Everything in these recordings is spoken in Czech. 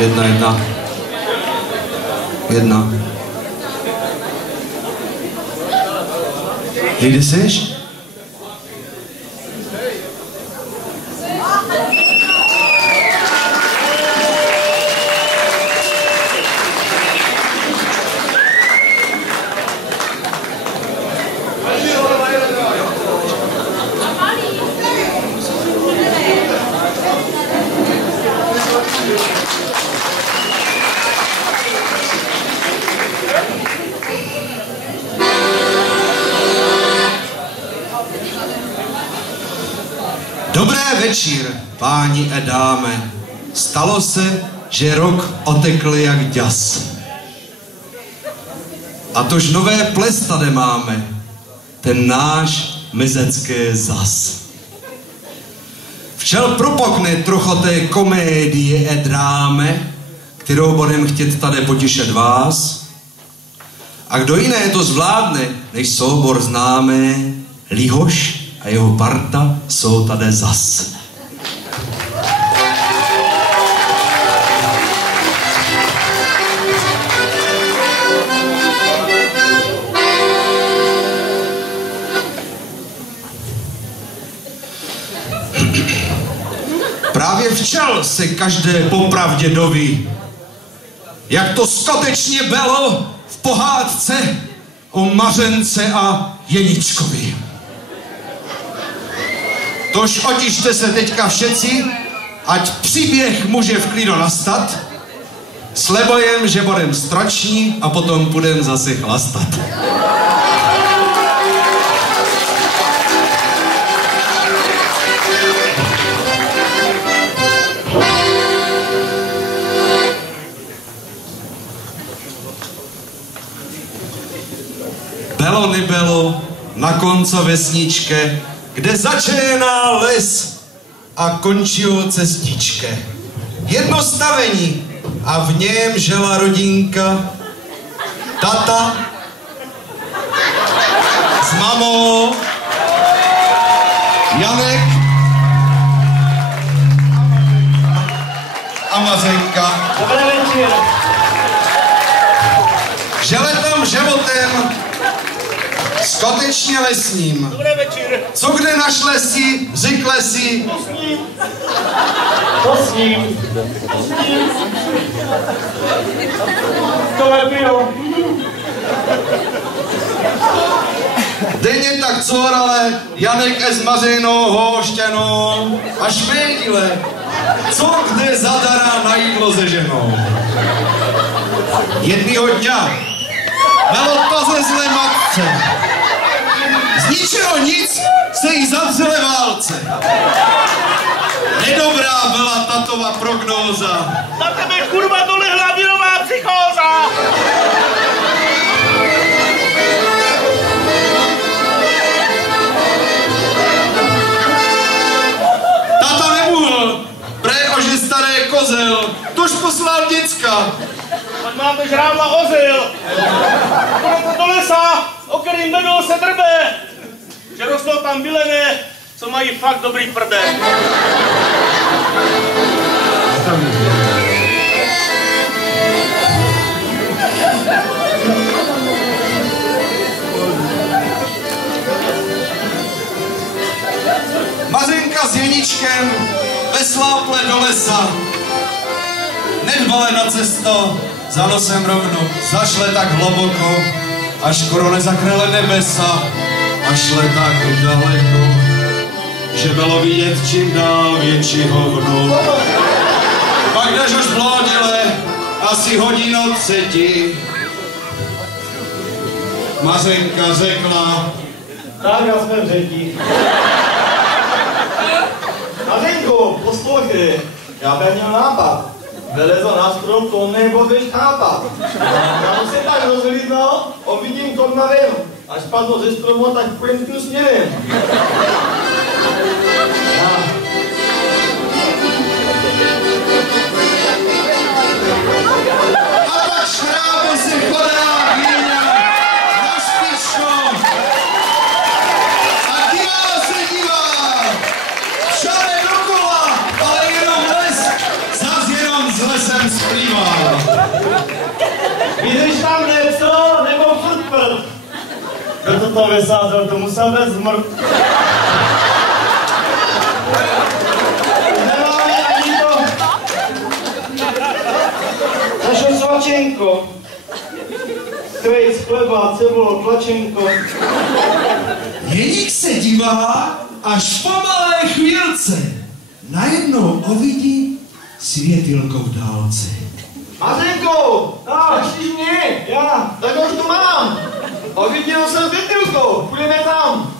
Jedna. Hej, kde seš? Dobré večír, páni a dáme. Stalo se, že rok otekl jak ďas. A tož nové ples tady máme, ten náš mezecké zas. Včel propokne trochu té komédie a dráme, kterou budem chtět tady potěšet vás. A kdo jiné to zvládne, než soubor známé, Lihoš a jeho parta jsou tady zas. Právě včel se každé popravdě doví, jak to skutečně bylo v pohádce o Mařence a Jeničkovi. Tož otište se teďka všetci, ať příběh může v klidu nastat, slibujem, že budem stroční a potom půjdem zase chlastat. Bylo nebylo na konci vesničke, kde začíná les a končí cestičke. Jedno stavení a v něm žila rodinka, tata s mamou, Janek a Mařenka. Dobré večer. Žele tam životem skutečně lesním. Dobré večer. Co kde našle si, řekle si. To s ním. To lepilo. Denně tak corale, Janek s Mařenou hoštěnou a švédile, co kde zadara na jídlo se ženou. Jednýho dňa bylo to ze zlé matce. Z ničeho nic se jí zavřele válce. Nedobrá byla tatova prognóza. Na tebe kurva dolehla virová psychóza. Tata nemohl, protože starý kozel, tož poslal děcka. Ať máte žrádla ozyl. Půjdete do lesa, o kterým vedou se drbe. Že rostou tam bylené, co mají fakt dobrý prde. Mařenka s Jeničkem vesláple do lesa. Nedbale na cesto, za nosem rovno, zašle tak hluboko, až skoro nezakryle nebesa, a šle tak daleko, že bylo vidět čím dál větší hovno. Pak jdeš už blodile, asi hodinu třetí. Mařenka řekla, Tak, já jsme v řetí. Mařenko, poslouchej, já bych měl nápad. Vylezl na strom, to nebudeš chápat. Já jsem se tak rozlídnal, vidím to na ven. Až padlo ze stromu, tak pojďme směrem. a pak šrábe si podá vína na špičku. A dívá, všade dokola, ale jenom les, zas jenom s lesem splý. to vysázel, to musel být zmrt. Nemáme ani to. Naše svačenko. Krejc chleba, cibulu, tlačenko. Jeník se dívá, až po malé chvílce najednou uvidí světilko v dálce. Mařenko, slyšíš mě? Já, tak už to mám. Oviděl jsem světilko, půjdeme tam.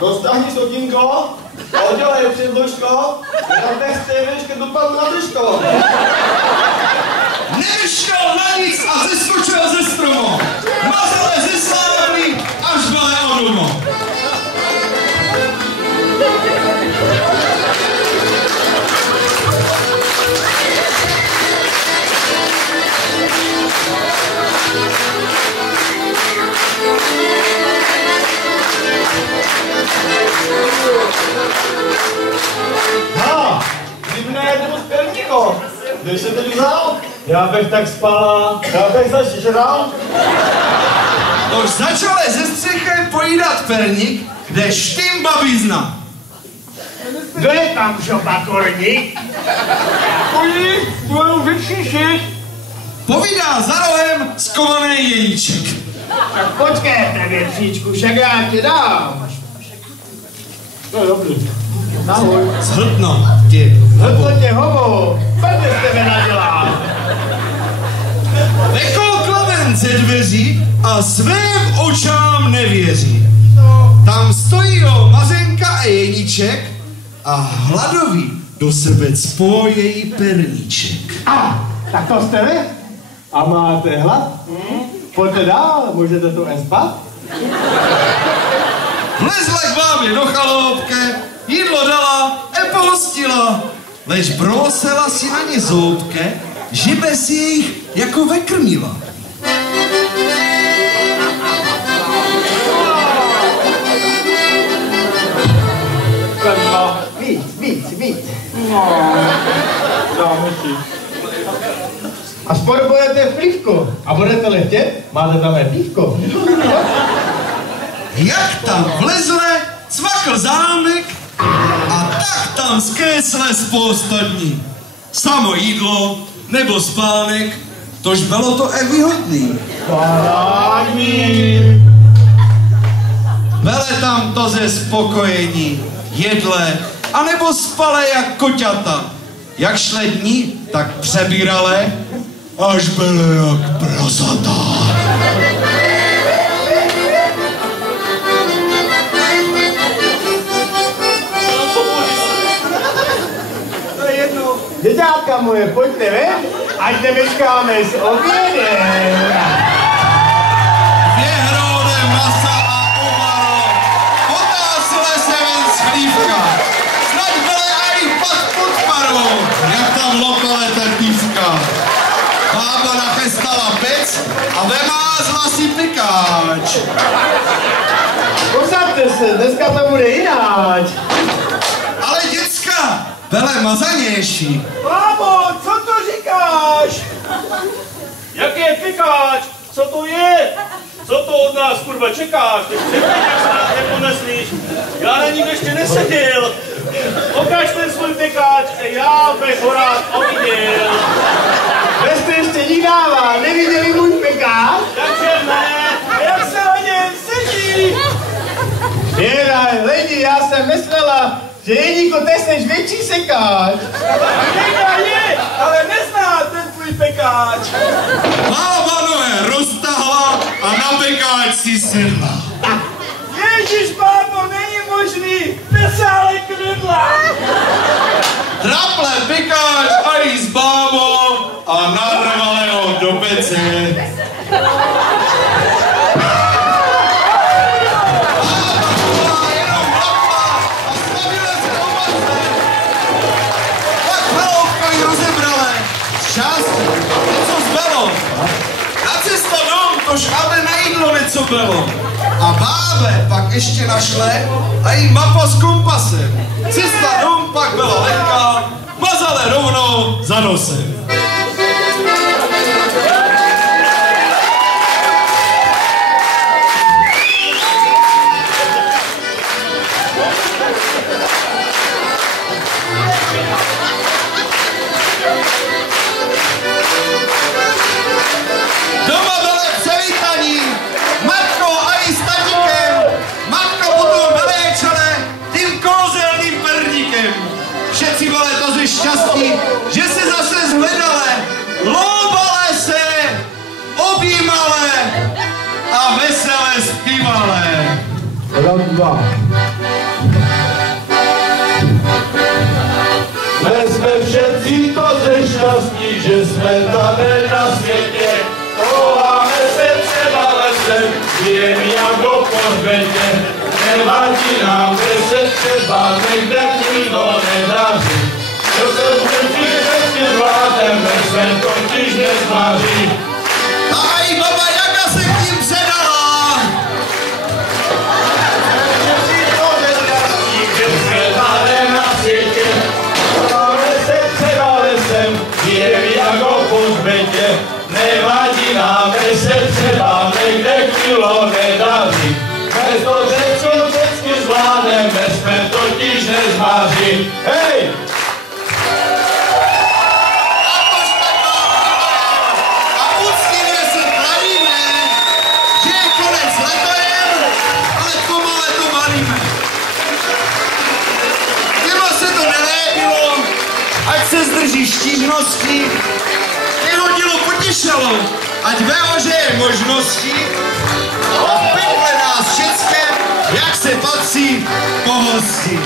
Dostahni sotínko, oddělej předložko, tak nechce ještě dopadl na držko. Nevyšel na nic a zeskočil ze stromu. Mazale ze slávy až vele odumo. Divné je to spělníko. Kde jsi teď vzal? Já bych tak spala, já bych zašířal. Už začali ze střechy pojídat perník, kde štým babizna. Kdo je tam žobakorník? Pojď, tvoju vyčišit. Povídá za rohem skovaný jeníček. Tak počkejte, větříčku, však já ti dám. No dobrý. Nahoj. Zhltno tě. Zhodno tě hovo, prdě z tebe nadělá. Nekoukl ven ze dveří a svým očám nevěří. Tam stojí Mařenka a jeníček a hladový do sebe cpó její perníček. Tak to jste vy? A máte hlad? Pojďte dál, můžete to espat? Vlezla k bábě do chaloupky, jídlo dala, pohostila, lež brosela si na ně zoubke, že by si jich jako vekrmila. Víc. A spolu budete v plívku. A budete letět, máte tam pívko. Jak tam vlezle, cvakl zámek a tak tam skresle spousta dní. Samo jídlo nebo spánek, tož bylo to výhodný. Parádní. Bele tam to ze spokojení, jedle, anebo spale jak koťata. Jak šle dní, tak přebírale, až byly jak prasata. Děťátka moje, pojďte ven, ať nevyčkáme s obědem. Věhrode masa a umaro, potásile se ven z chlívka. Snad byly aj pak pod parou, jak tam lopale ten pívka. Bába nachystala pec a vymázla si pikáč. Posaďte se, dneska to bude jináč. Ale děcka, byly mazanější. Bábo, co to říkáš? Jaký je pikáč? Co to je? Co to od nás, kurva, čekáš? Ty předtím, jak se nás neponeslíš. Já na ním ještě neseděl. Ukaž ten svůj pikáč, já bych ho rád oviděl. Vy jste ještě nikdává, neviděli můj pikáč? Takže ne, jak se na něm sedí? Jedaj, lidi, já jsem myslela, že Jeníko, ty jsi větší sekáč. Někda je, ale nezná ten tvůj pikáč. Bába nohe roztahla a na pikáč si sedla. Ježíš, bábo, není možný, pesálek nedla. Traple pikáč a jí s bábou a narvali ho do pece. Tož aby na jídlo něco bylo. A bábe pak ještě našle a jí mapa s kompasem. Cesta dom pak byla lehká, mazale rovnou za nosem. za 2. My jsme všetci to šťastní, že jsme tady na světě. Chováme se třeba lesem, žijeme jako po hřbetě. Nevadí nám, že se třeba někde nikdo nedaří. Co se vždycky zvládem, jsme totiž nezmaří. Aj baba Jaga se k tím předala. Všetci to šťastní, že jsme tady na světě. Chováme se třeba lesem, žijeme jako po hřbetě. Nevadí nám, že se třeba někde kilo nedaří. Bez toho řečí vždycky zvládneme, jsme totiž nezmaří. Hej! A úctivě se kladíme, že je konec letojem, ale pomale to balíme. Kdyby se to nelébilo, ať se zdrží stížností, jeho dílo potěšilo, ať vyhože je možností, a pekle nás všecky, jak se patří, pohostí.